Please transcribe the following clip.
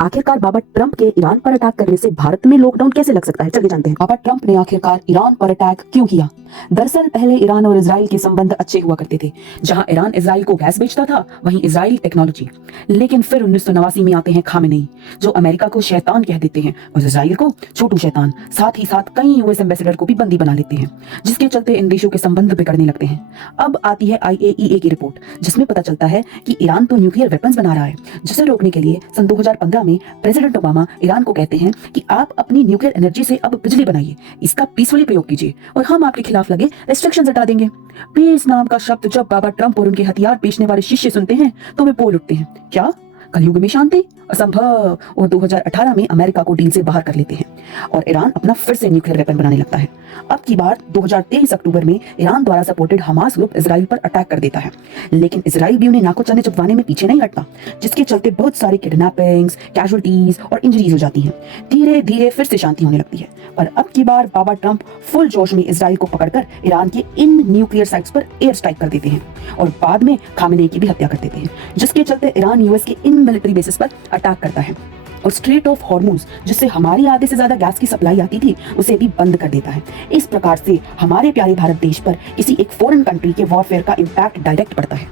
आखिरकार बाबा ट्रंप के ईरान पर अटैक करने से भारत में लॉकडाउन कैसे लग सकता है, चलिए जानते हैं। बाबा ट्रंप ने आखिरकार ईरान पर अटैक क्यों किया? दरअसल पहले ईरान और इजराइल के संबंध अच्छे हुआ करते थे। जहां ईरान इजराइल को गैस बेचता था, वहीं इजराइल टेक्नोलॉजी। लेकिन फिर 1989 में आते हैं खामेनेई, जो अमेरिका को शैतान कह देते हैं और इजराइल को छोटू शैतान। साथ ही साथ कई यूएस एम्बेसडर को भी बंदी बना लेते हैं, जिसके चलते इन देशों के संबंध बिगड़ने लगते हैं। अब आती है IAEA की रिपोर्ट, जिसमें पता चलता है कि ईरान तो न्यूक्लियर वेपन्स बना रहा है, जिसे रोकने के लिए सन 2015 में प्रेसिडेंट ओबामा ईरान को कहते हैं कि आप अपनी न्यूक्लियर एनर्जी से अब बिजली बनाइए, इसका पीसफुली प्रयोग कीजिए और हम आपके खिलाफ लगे रेस्ट्रिक्शंस हटा देंगे। पीस नाम का शब्द जब बाबा ट्रंप और उनके हथियार बेचने वाले शिष्य सुनते हैं तो वे बोल उठते हैं, क्या कलयुग में शांति? असंभव। और 2018 में अमेरिका को डील से बाहर कर लेते हैं और ईरान अपना फिर से न्यूक्लियर वेपन बनाने लगता है। अब की बार 2023 अक्टूबर में ईरान द्वारा सपोर्टेड हमास ग्रुप इजराइल पर अटैक कर देता है, लेकिन इजराइल भी उन्हें नाको चने चबवाने में पीछे नहीं हटता, जिसके चलते बहुत सारी किडनैपिंग्स, कैजुअलिटीज और इंजरीज हो जाती हैं। धीरे धीरे फिर से शांति होने लगती है, पर अब की बार बाबा ट्रंप फुल जोश में इजराइल को पकड़कर ईरान के इन न्यूक्लियर साइट्स पर एयर स्ट्राइक कर देते हैं और बाद में खामेनेई की भी हत्या कर देते हैं, जिसके चलते ईरान यूएस के इन मिलिट्री बेसिस पर अटैक करता है और स्ट्रेट ऑफ हॉर्मुज, जिससे हमारी आधे से ज्यादा गैस की सप्लाई आती थी, उसे भी बंद कर देता है। इस प्रकार से हमारे प्यारे भारत देश पर किसी एक फॉरेन कंट्री के वॉरफेयर का इम्पैक्ट डायरेक्ट पड़ता है।